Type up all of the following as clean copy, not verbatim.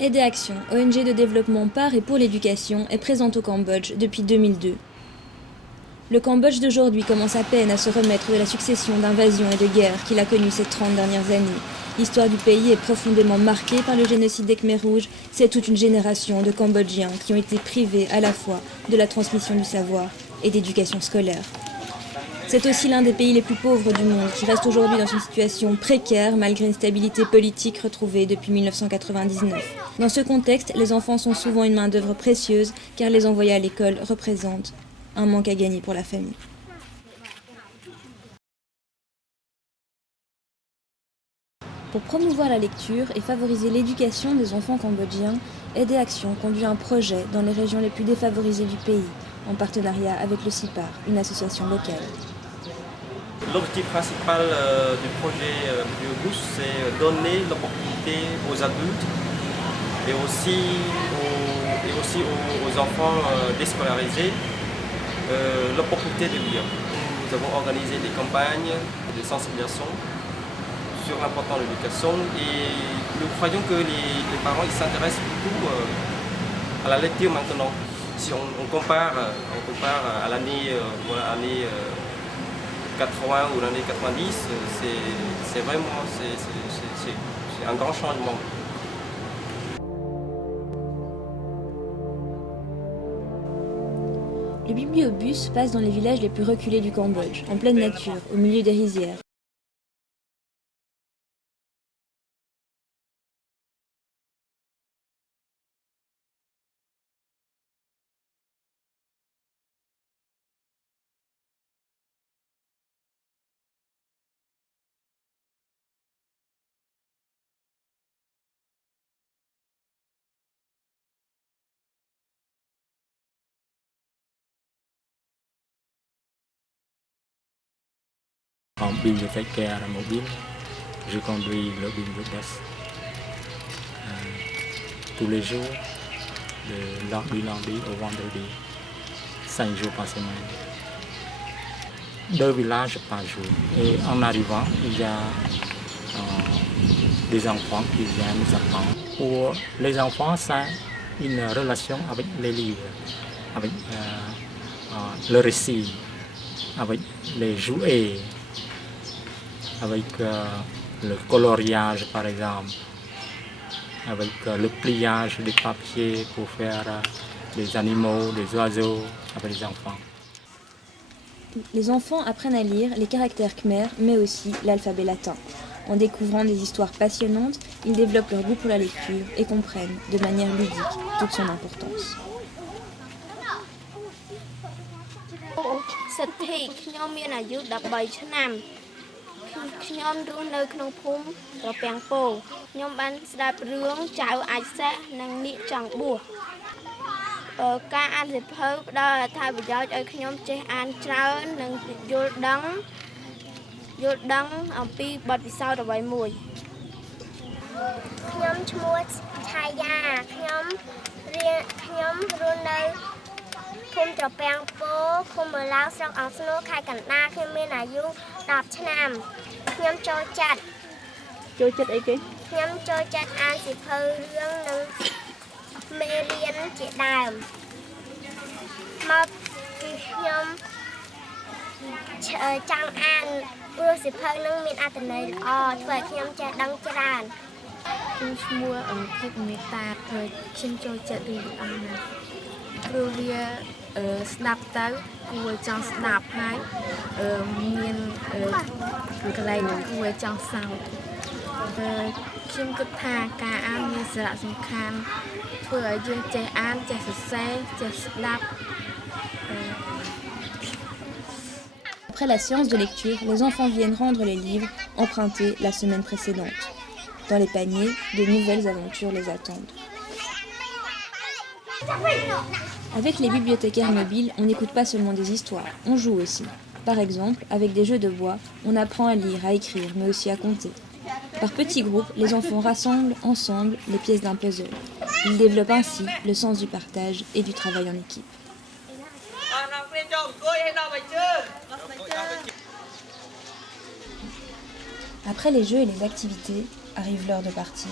Aide et Action, ONG de développement par et pour l'éducation, est présente au Cambodge depuis 2002. Le Cambodge d'aujourd'hui commence à peine à se remettre de la succession d'invasions et de guerres qu'il a connues ces 30 dernières années. L'histoire du pays est profondément marquée par le génocide des Khmers rouges. C'est toute une génération de Cambodgiens qui ont été privés à la fois de la transmission du savoir et d'éducation scolaire. C'est aussi l'un des pays les plus pauvres du monde qui reste aujourd'hui dans une situation précaire malgré une stabilité politique retrouvée depuis 1999. Dans ce contexte, les enfants sont souvent une main-d'œuvre précieuse car les envoyer à l'école représente un manque à gagner pour la famille. Pour promouvoir la lecture et favoriser l'éducation des enfants cambodgiens, Aide et Action conduit un projet dans les régions les plus défavorisées du pays, en partenariat avec le CIPAR, une association locale. L'objectif principal du projet BioBoost, c'est donner l'opportunité aux adultes et aussi aux enfants déscolarisés l'opportunité de lire. Nous avons organisé des campagnes de sensibilisation sur l'importance de l'éducation et nous croyons que les parents s'intéressent beaucoup à la lecture maintenant. Si on compare à l'année 80 ou l'année 90, c'est vraiment un grand changement. Le bibliobus passe dans les villages les plus reculés du Cambodge, en pleine nature, au milieu des rizières. En bibliothécaire mobile, je conduis le bibliothécaire tous les jours, du lundi au vendredi, 5 jours par semaine. 2 villages par jour. Et en arrivant, il y a des enfants qui viennent nous apprendre. Pour les enfants, ça a une relation avec les livres, avec le récit, avec les jouets, avec le coloriage par exemple, avec le pliage des papiers pour faire des animaux, des oiseaux avec les enfants. Les enfants apprennent à lire les caractères khmers, mais aussi l'alphabet latin. En découvrant des histoires passionnantes, ils développent leur goût pour la lecture et comprennent, de manière ludique, toute son importance. សិទ្ធិខ្ញុំមានអាយុ13ឆ្នាំខ្ញុំរស់នៅក្នុងភូមិត្រពាំងពោខ្ញុំបានស្ដាប់រឿងចៅអាចសេះនិងនាគចង់បួសការអានសៀវភៅផ្ដល់អត្ថប្រយោជន៍ឲ្យខ្ញុំចេះអានច្រើននិងយល់ដឹងអំពីបទពិសោធន៍អ្វីមួយខ្ញុំឈ្មោះឆាយាខ្ញុំរស់នៅ ភូមិត្រពាំងពោឃុំបលាវស្រុកអង្គស្នូលខេត្តកណ្ដាលខ្ញុំមានអាយុ10ឆ្នាំខ្ញុំចូលចិត្តអីគេខ្ញុំចូលចិត្តអានសៀវភៅរឿងនិងមេរៀនជាដើមមកគឺខ្ញុំចង់អានព្រោះសៀវភៅនឹងមានអត្ថន័យល្អធ្វើឲ្យខ្ញុំចេះដឹងច្រើនខ្ញុំឈ្មោះអង្គិតមេតាខ្ញុំចូលចិត្តរឿងអំណាច ព្រោះវាស្ដាប់ទៅគួរចង់ស្ដាប់ហើយមានកន្លែងនឹងគួរចង់សោតខ្ញុំគិតថាការអានមានសារៈសំខាន់ធ្វើឲ្យយើងចេះអានចេះសរសេរចេះស្ដាប់ Après la séance de lecture, les enfants viennent rendre les livres empruntés la semaine précédente. Dans les paniers, de nouvelles aventures les attendent. Avec les bibliothécaires mobiles, on n'écoute pas seulement des histoires, on joue aussi. Par exemple, avec des jeux de bois, on apprend à lire, à écrire, mais aussi à compter. Par petits groupes, les enfants rassemblent ensemble les pièces d'un puzzle. Ils développent ainsi le sens du partage et du travail en équipe. Après les jeux et les activités, arrive l'heure de partir.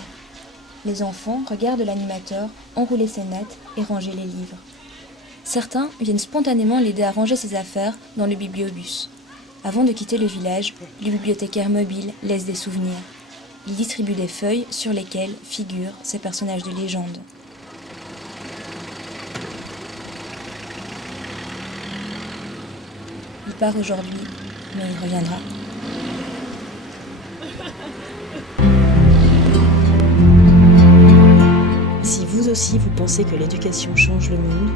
Les enfants regardent l'animateur enrouler ses notes et ranger les livres. Certains viennent spontanément l'aider à ranger ses affaires dans le bibliobus. Avant de quitter le village, le bibliothécaire mobile laisse des souvenirs. Il distribue des feuilles sur lesquelles figurent ces personnages de légende. Il part aujourd'hui, mais il reviendra. Si vous aussi vous pensez que l'éducation change le monde,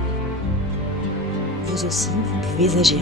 vous aussi vous pouvez agir.